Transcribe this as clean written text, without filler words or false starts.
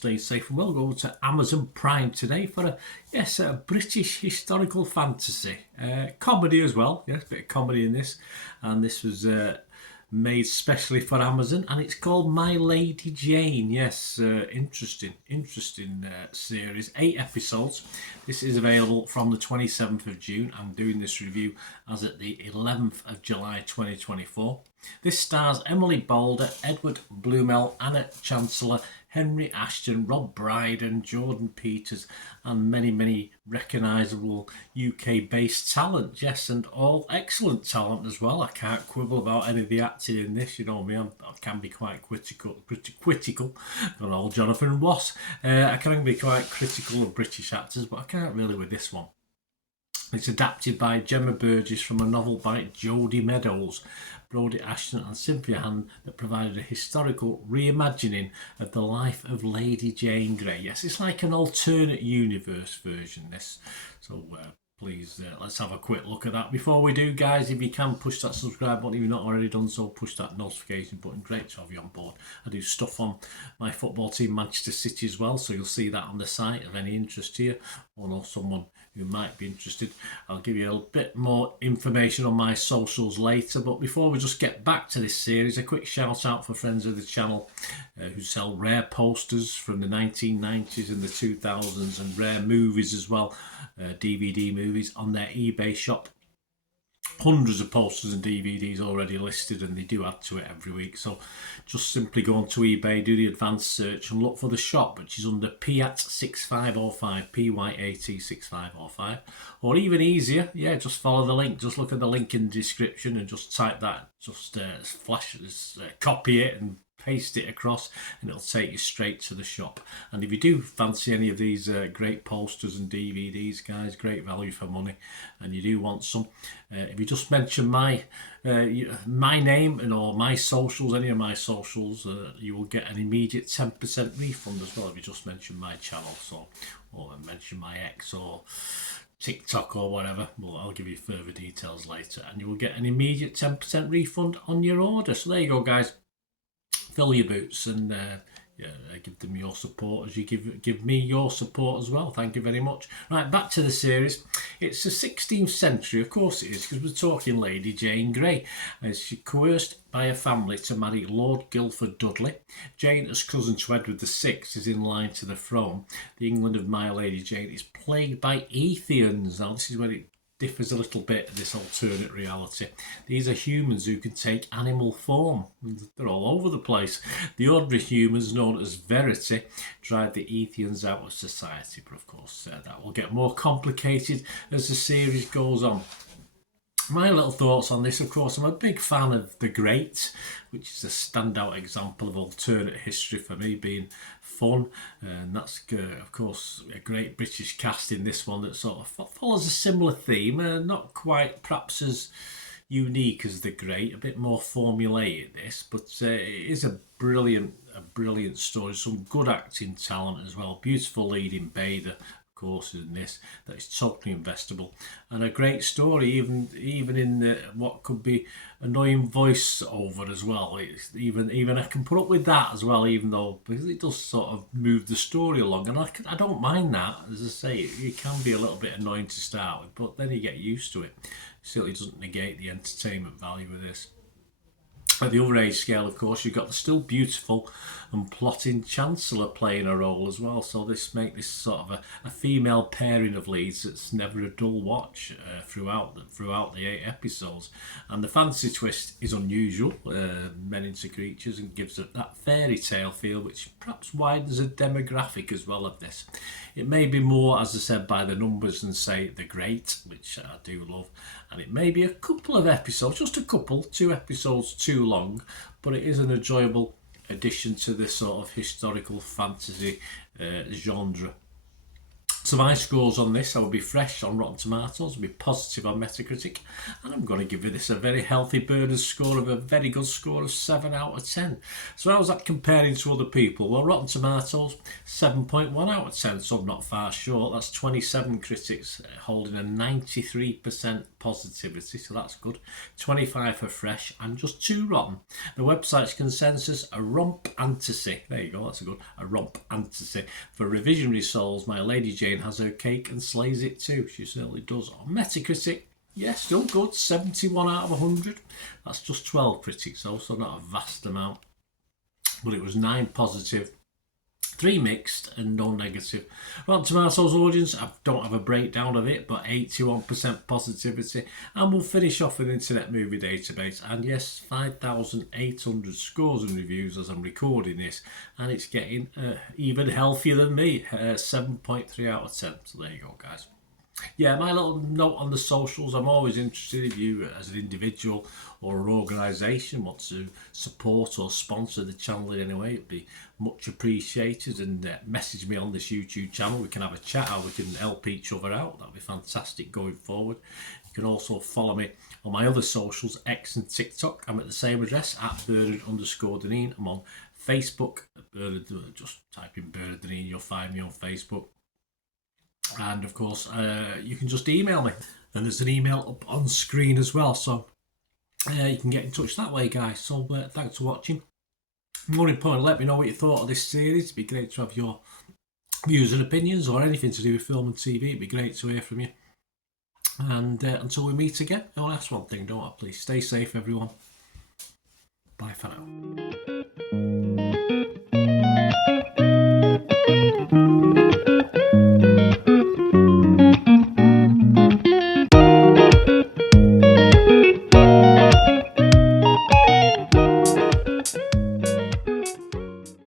stay safe and we'll go to Amazon Prime today for a British historical fantasy. Comedy as well, yes, a bit of comedy in this. And this was made specially for Amazon, and it's called My Lady Jane. Yes, interesting series. 8 episodes. This is available from the 27th of June. I'm doing this review as at the 11th of July 2024. This stars Emily Boulder, Edward Blumell, Anna Chancellor, Henry Ashton, Rob Brydon, Jordan Peters, and many recognisable UK-based talent. Yes, and all excellent talent as well. I can't quibble about any of the acting in this. You know me, I can be quite critical. Got old Jonathan Ross. I can be quite critical of British actors, but I can't really with this one. It's adapted by Gemma Burgess from a novel by Jodie Meadows, Brodie Ashton and Cynthia Hand that provided a historical reimagining of the life of Lady Jane Grey. Yes, it's like an alternate universe version, this. So please, let's have a quick look at that. Before we do, guys, if you can, push that subscribe button. If you've not already done so, push that notification button. Great to have you on board. I do stuff on my football team, Manchester City, as well, so you'll see that on the site of any interest to you, or know someone who might be interested. I'll give you a bit more information on my socials later, but before we just get back to this series, a quick shout out for friends of the channel who sell rare posters from the 1990s and the 2000s, and rare movies as well, DVD movies, on their eBay shop. Hundreds of posters and DVDs already listed, and they do add to it every week. So just simply go onto eBay, do the advanced search and look for the shop, which is under PYAT6505, PYAT6505. Or even easier, yeah, just follow the link. Just look at the link in the description and just type that, just copy it and paste it across, and it'll take you straight to the shop. And if you do fancy any of these great posters and DVDs, guys, great value for money, and you do want some, if you just mention my name and or my socials, any of my socials, you will get an immediate 10% refund as well if you just mention my channel. So, or mention my ex or TikTok or whatever. Well, I'll give you further details later, and you will get an immediate 10% refund on your order. So there you go, guys. Fill your boots and give them your support as you give me your support as well. Thank you very much. Right, back to the series. It's the 16th century, of course it is, because we're talking Lady Jane Grey, as she coerced by her family to marry Lord Guildford Dudley. Jane, as cousin to Edward VI, is in line to the throne. The England of My Lady Jane is plagued by Aethiones. Now, this is where it differs a little bit, this alternate reality. These are humans who can take animal form. They're all over the place. The ordinary humans, known as Verity, drive the Aethiones out of society, but of course that will get more complicated as the series goes on. My little thoughts on this, of course, I'm a big fan of The Great, which is a standout example of alternate history for me, being fun, and that's of course a great British cast in this one that sort of follows a similar theme, not quite perhaps as unique as The Great, a bit more formulaic this, but it is a brilliant story, some good acting talent as well, beautiful leading Bader, course, in this that is totally investable, and a great story, even in what could be annoying voiceover as well. It's even I can put up with that as well, even though, because it does sort of move the story along, and I don't mind that. As I say, it can be a little bit annoying to start with, but then you get used to it. Still, it doesn't negate the entertainment value of this. At the other age scale, of course, you've got the still beautiful and plotting Chancellor playing a role as well. So this makes this sort of a female pairing of leads that's never a dull watch throughout the 8 episodes. And the fantasy twist is unusual, men into creatures, and gives it that fairy tale feel, which perhaps widens the demographic as well of this. It may be more, as I said, by the numbers than, say, The Great, which I do love. And it may be a couple of episodes, just a couple, 2 episodes too long, but it is an enjoyable addition to this sort of historical fantasy genre. So my scores on this, I will be fresh on Rotten Tomatoes, I'll be positive on Metacritic, and I'm going to give this a very healthy Bernard score of a very good score of 7 out of 10. So how's that comparing to other people? Well, Rotten Tomatoes, 7.1 out of 10, so I'm not far short. That's 27 critics holding a 93% positivity, so that's good. 25 for fresh, and just 2 rotten. The website's consensus, a romp fantasy. There you go, that's a good, a romp fantasy. For revisionary souls, my Lady Jane has her cake and slays it too. She certainly does. On Metacritic, yeah, still good. 71 out of 100. That's just 12 critics, also not a vast amount. But it was 9 positive, 3 mixed, and no negative. Rotten Tomatoes audience, I don't have a breakdown of it, but 81% positivity. And we'll finish off with Internet Movie Database. And yes, 5,800 scores and reviews as I'm recording this. And it's getting even healthier than me. 7.3 out of 10. So there you go, guys. Yeah, my little note on the socials, I'm always interested if you as an individual or an organisation want to support or sponsor the channel in any way. It'd be much appreciated, and message me on this YouTube channel. We can have a chat, how we can help each other out. That'd be fantastic going forward. You can also follow me on my other socials, X and TikTok. I'm at the same address, at Bernard_Deneen. I'm on Facebook, Bernard, just type in Bernard Deneen, you'll find me on Facebook. And of course, you can just email me, and there's an email up on screen as well, so you can get in touch that way, guys. So thanks for watching. More importantly, let me know what you thought of this series. It'd be great to have your views and opinions, or anything to do with film and TV. It'd be great to hear from you. And until we meet again, I'll ask one thing, don't I? Please stay safe, everyone. Bye for now.